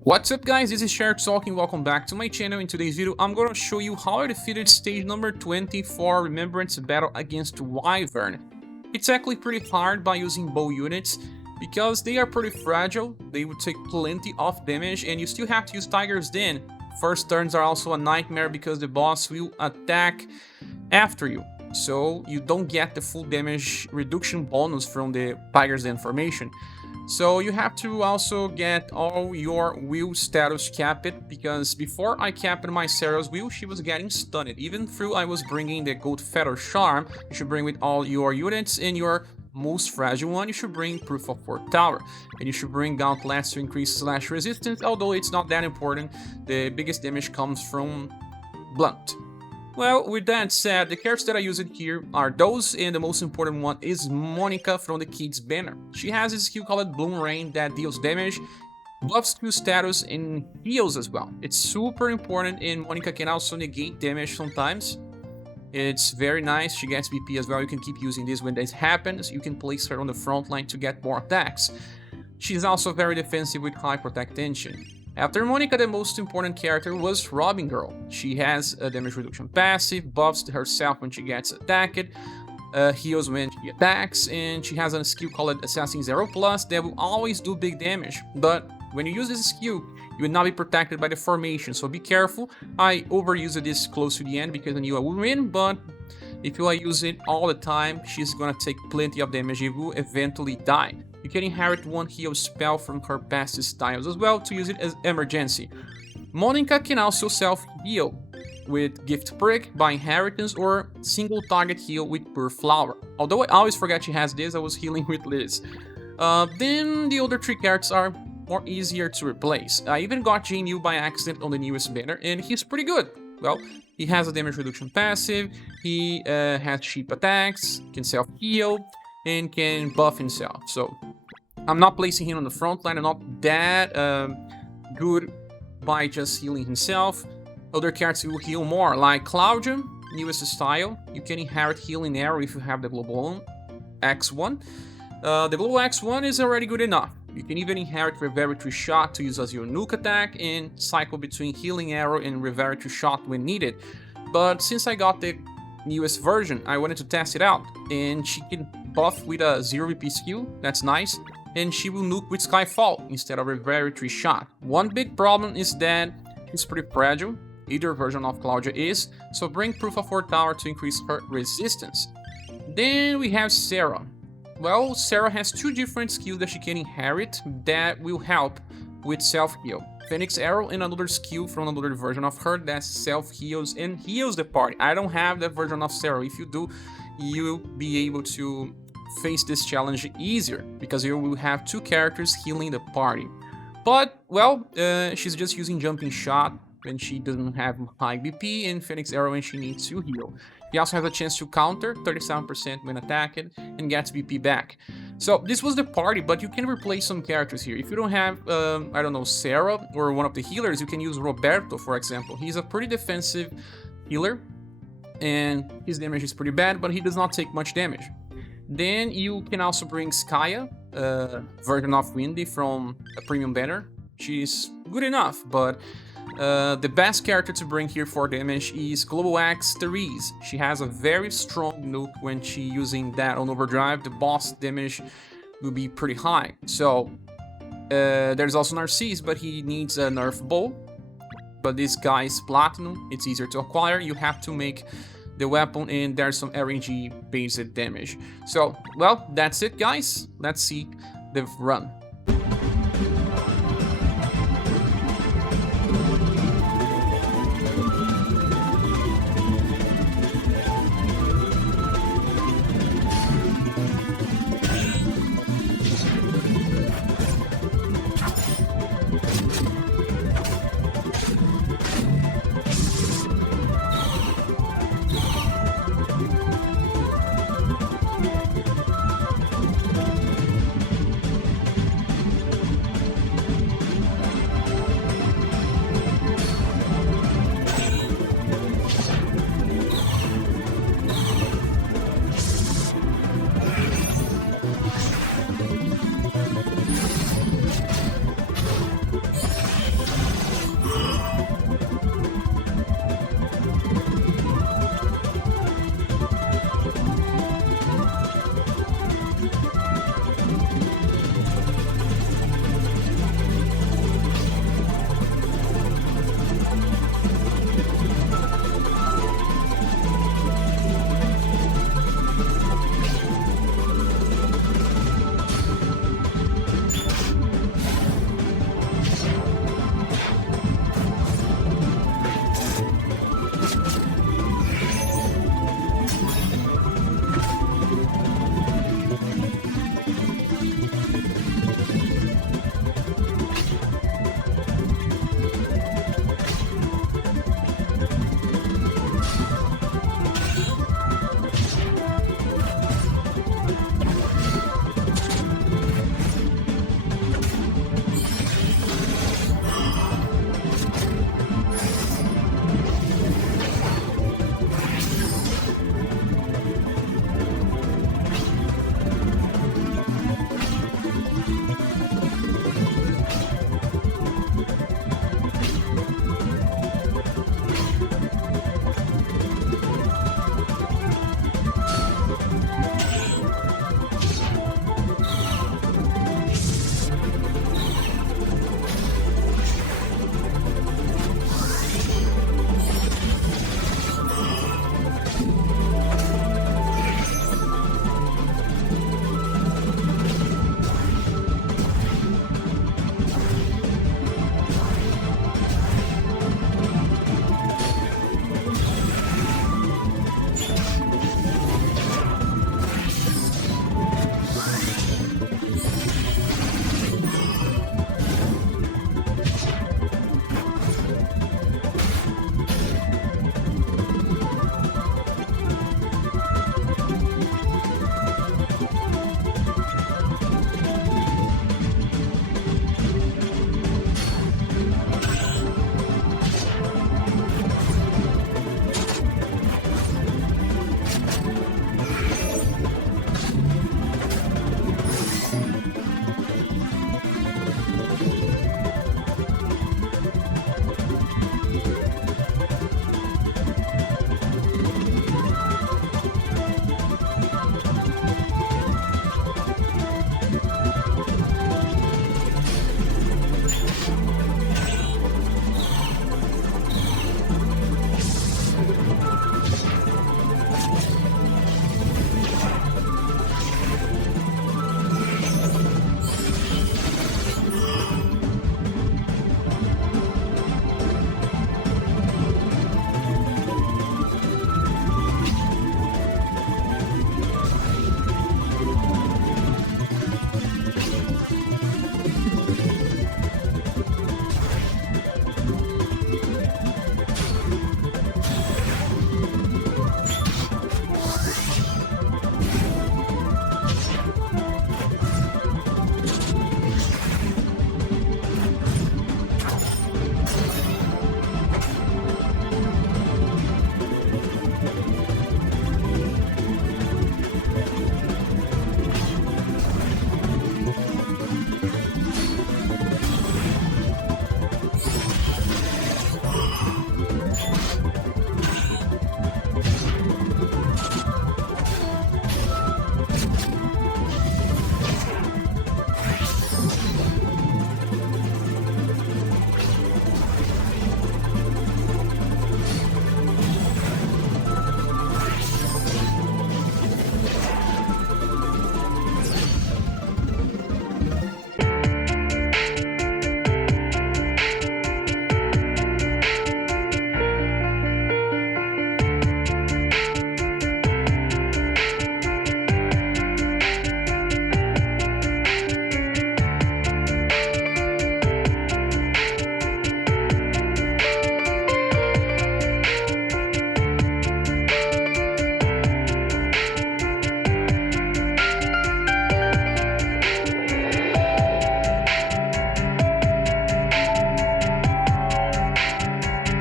What's up guys, this is ScherBR talking, welcome back to my channel. In today's video, I'm going to show you how I defeated stage number 20 for Remembrance battle against Wyvern. It's actually pretty hard by using bow units, because they are pretty fragile, they would take plenty of damage, and you still have to use Tiger's Den. First turns are also a nightmare because the boss will attack after you, so you don't get the full damage reduction bonus from the Tiger's Den formation. So you have to also get all your will status capped, because before I capped my Sarah's will, she was getting stunned. Even though I was bringing the Gold Feather Charm, you should bring with all your units, and your most fragile one, you should bring Proof of Work Tower. And you should bring Gauntlets to increase slash resistance, although it's not that important. The biggest damage comes from Blunt. Well, with that said, the characters that I used here are those, and the most important one is Monika from the Kids banner. She has a skill called Bloom Rain that deals damage, buffs skill status, and heals as well. It's super important, and Monika can also negate damage sometimes. It's very nice, she gets BP as well. You can keep using this when this happens. You can place her on the front line to get more attacks. She's also very defensive with high protect tension. After Monika, the most important character was Robin Girl. She has a damage reduction passive, buffs herself when she gets attacked, heals when she attacks, and she has a skill called Assassin 0+ that will always do big damage. But when you use this skill, you will not be protected by the formation, so be careful. I overused this close to the end because I knew I would win, but if you use it all the time, she's gonna take plenty of damage and will eventually die. You can inherit one heal spell from her past styles as well to use it as emergency. Monika can also self-heal with Gift Prick by inheritance or single target heal with Pure Flower. Although I always forget she has this, I was healing with Liz. Then the other three characters are more easier to replace. I even got Jinyu by accident on the newest banner, and he's pretty good. Well, he has a damage reduction passive, he has sheep attacks, can self-heal, and can buff himself. So I'm not placing him on the front line. I'm not that good by just healing himself. Other characters will heal more, like Claudia, newest style. You can inherit Healing Arrow if you have the Global X1. The Global X1 is already good enough. You can even inherit Reverity Shot to use as your nuke attack and cycle between Healing Arrow and Reverity Shot when needed. But since I got the newest version, I wanted to test it out, and she can buff with a 0 VP skill, that's nice, and she will nuke with Skyfall instead of a Reverity Shot. One big problem is that it's pretty fragile, either version of Claudia is, so bring Proof of Work Tower to increase her resistance. Then we have Sarah. Well, Sarah has two different skills that she can inherit that will help with self-heal. Phoenix Arrow and another skill from another version of her that self-heals and heals the party. I don't have that version of Sarah. If you do, you'll be able to face this challenge easier, because you will have two characters healing the party. But, well, she's just using Jumping Shot when she doesn't have high BP, and Phoenix Arrow when she needs to heal. He also has a chance to counter 37% when attacked and gets BP back. So this was the party, but you can replace some characters here. If you don't have, I don't know, Sarah or one of the healers, you can use Roberto, for example. He's a pretty defensive healer, and his damage is pretty bad, but he does not take much damage. Then you can also bring Skya, version of Windy from a premium banner. She's good enough, but the best character to bring here for damage is Global Axe Therese. She has a very strong nuke. When she using that on overdrive, the boss damage will be pretty high. So there's also Narcisse, but he needs a nerf bow. But this guy is platinum, it's easier to acquire. You have to make the weapon, and there's some RNG based damage. So, well, that's it guys. Let's see the run.